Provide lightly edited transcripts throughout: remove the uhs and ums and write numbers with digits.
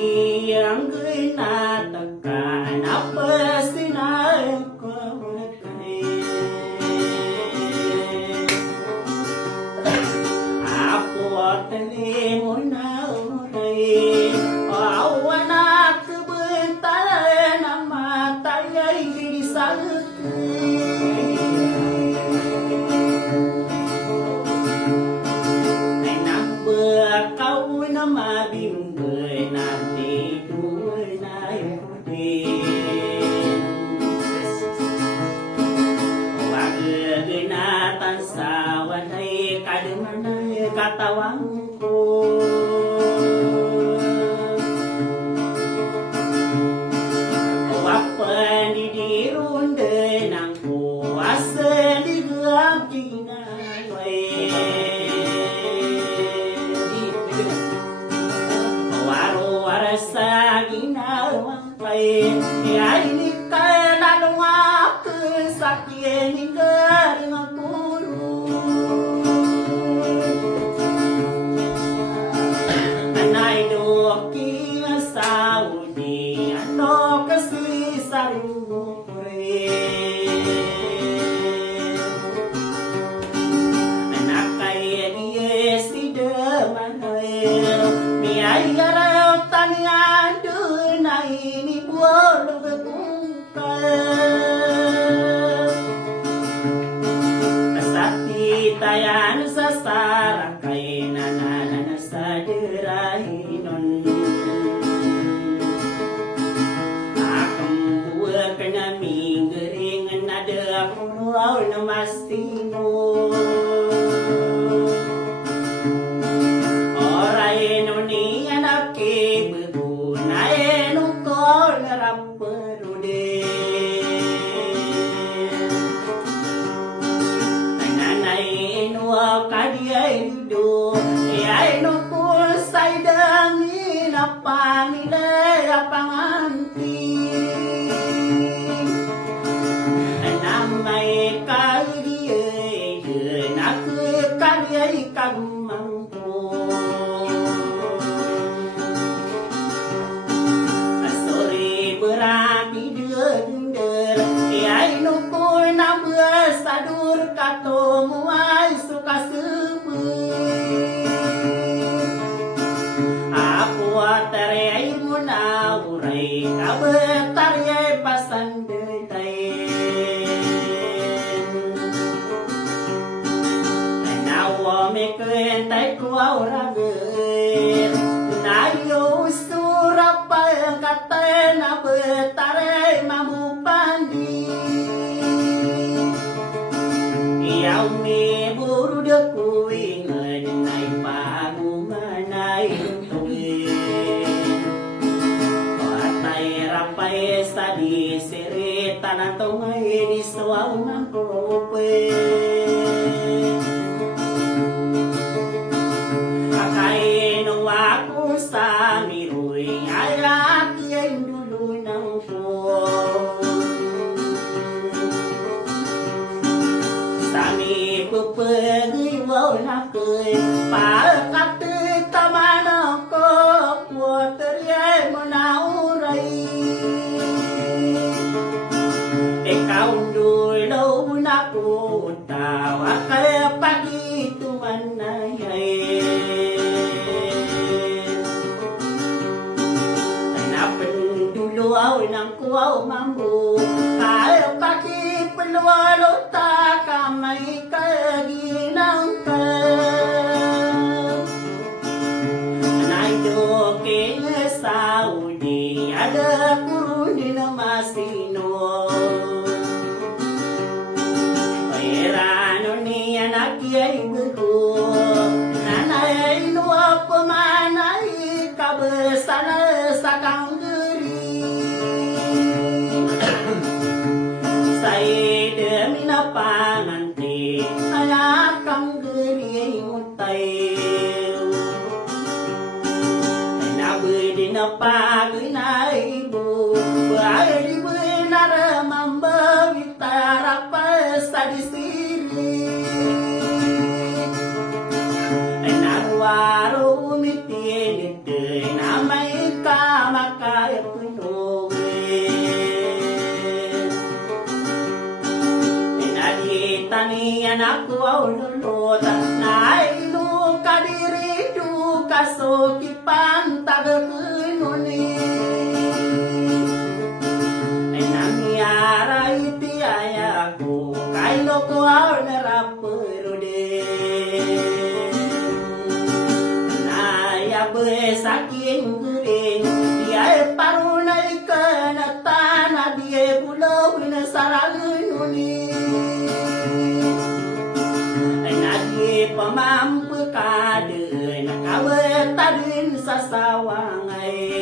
yang gina tekan apa sinar ko aku atene mona urai awana kebentar nama tayai di kau nama bimbe nanti dua naik wagenatan sawadai kademana katawangku wapen di dirunde nang kuasa di gelam kinawai sa ginawang kay ay ni kalalawa kesakyan ni garing puno anay doki saudi ano kasi sarungure anak kaya niya si demanay miyay ini bolu bekungkap Kasati tayan sasara kay nanana saderahinon Akam buwag ka na minggering nada punuaw na mastino Oray no ni anak ibu nae perude nanay nuwa kadiay do ay no kul saydang inapamile apanganti namay kadiay nak kadiay kamangko berapi dender ai no ko na sadur kato muai suka sebu aku atare ai muna urai kabetar ye pasan detai nawa me klentai ku aura ger nayo surapa kata na betare mamu pandi yang me buru de kui ngai pagu manai tuwe patai rapai sadi sere tanah tongai di suau mangkope akai no aku samirui ayat yang dulu sami pepegi wau nak pakat tamana ko putere menaurai kau dulu nak tawa kayak pagi tu manai luau nang kuau mambu kaya pagi pelualo tak kamai kagi nang ka nayo ke Saudi ada kurun di namasino pairano ni anak yai beku nanay nuwa pemanai kabesana sakang mina panganti anak kang geri mutai na budi na pagi na ibu aku ululot na iluka diri duka sokipan tagakununi ay nangyara iti ayaku kailo ko aw narapurude nayabe saking guring diay parunay ka na tanah diay bulaw na saranguni pamampu kade nakawetadin sa sawangay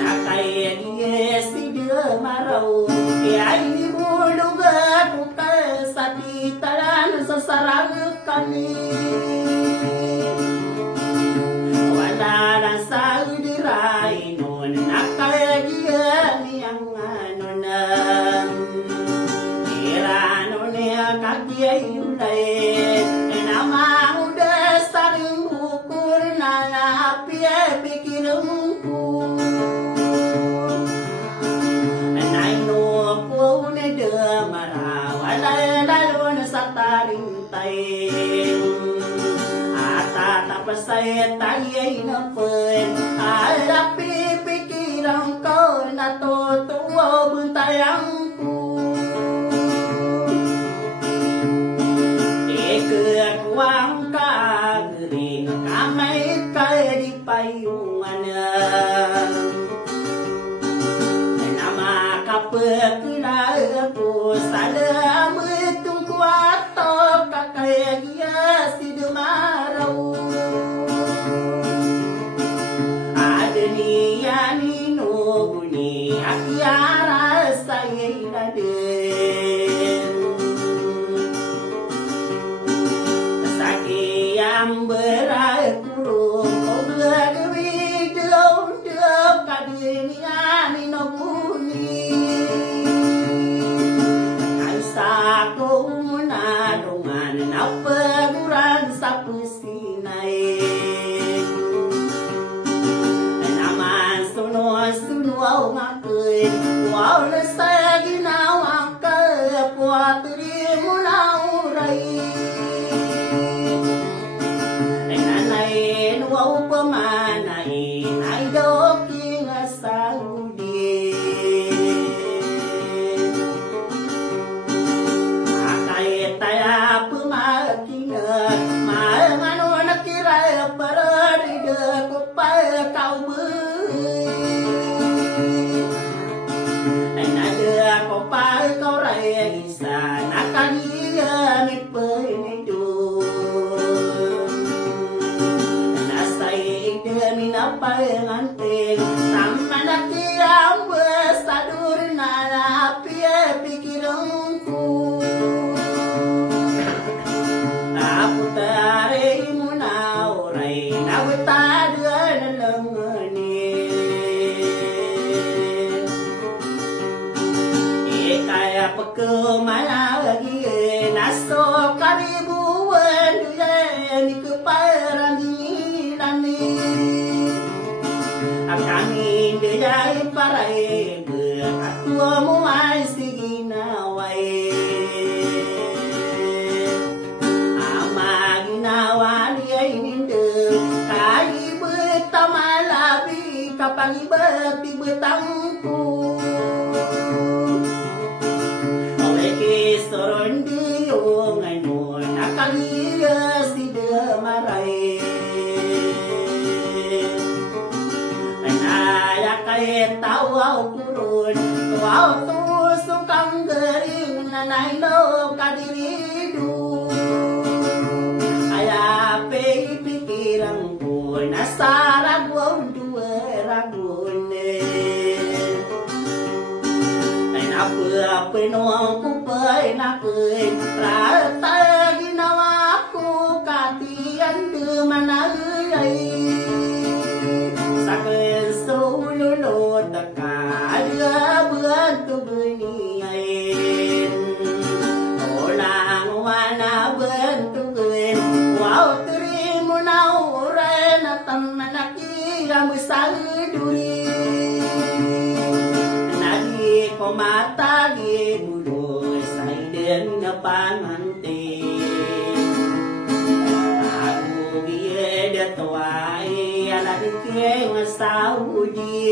nakaya diye si dia marau ay nimuluga kuka sa titaran sa sarang kami wala na sa udiray nun nakaya diye niyang ano na kakiay ulay nama udah saling ukur na pia pikirungku naino ko ne de marawala lalon sa tarintay ata tapasay tayay na pen alapi pikirang ko na totoo buntayang kuang kagering kamay kay di payungan nama kapekila ko sada mutung kuato kakaya si demaraw adenia ni no buni akiara sayay yang berakurung oblegwi delong delong kadinian inobuni kaisa ko munadungan napeguran sa pusinay naman suno ngakoy wow na sa ginawang kapwatri mo na uray wow pamanain ay doking asaudi akay taya pumakinag maano nakira parariga ko pa kaubuy ay nada ko pa kauray isa nakaligamit pa payanganting sama nakiyang besadur na pia pikirangku aputare muna oray nawitadua na langani kaya pagkumalagi naso karibuan duyan ikuparangilani kami dayay paray berkatua mo ay siginaway ama ginawa niya'y nindeng kaibet tamalabi kapangibet ibetangku oleh kisoron diyong ano nakaliya si demaray kay tawaw kurun wow tusukang garing nanaylo kadiridu ayape pikirang ko nasaragwaw duweragun ay napuapinuang kupay nakuy rata ginawa ko katiyan dumanagay sakit sululot ka buat beniain orang wana bentuin wow terima nauren tamanaki ramusal duri nadi ko matagi bulu sai ngante aku dia tuai ala dikeng saudi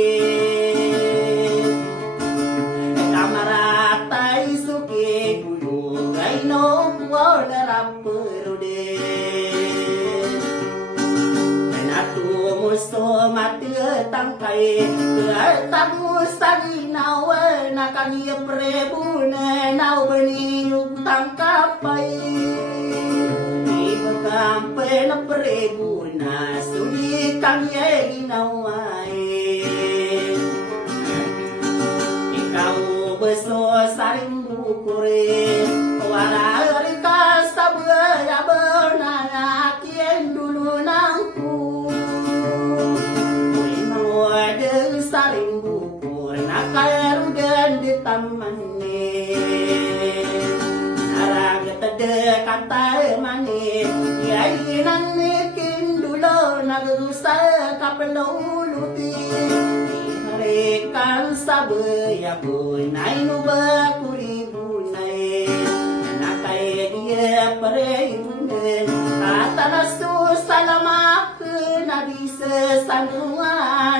kamaratai suke kudu gaino wala rapurude natu musto mati tangkai tabu sadi nawa nakani prebu nau beni tangkapai ibkampe na prebu na sudi kanye nawai ikaw beso saring bukure warari ka sabaya bernana kien dulu nangku wino saring bukur nakaru dan di tamane narang tede kata mane yai nanikin dulu narusa kapeluluti kan sabaya bunai nu bakuri bunai nakai dia pereunen kata nasu salamak nadi sesanduan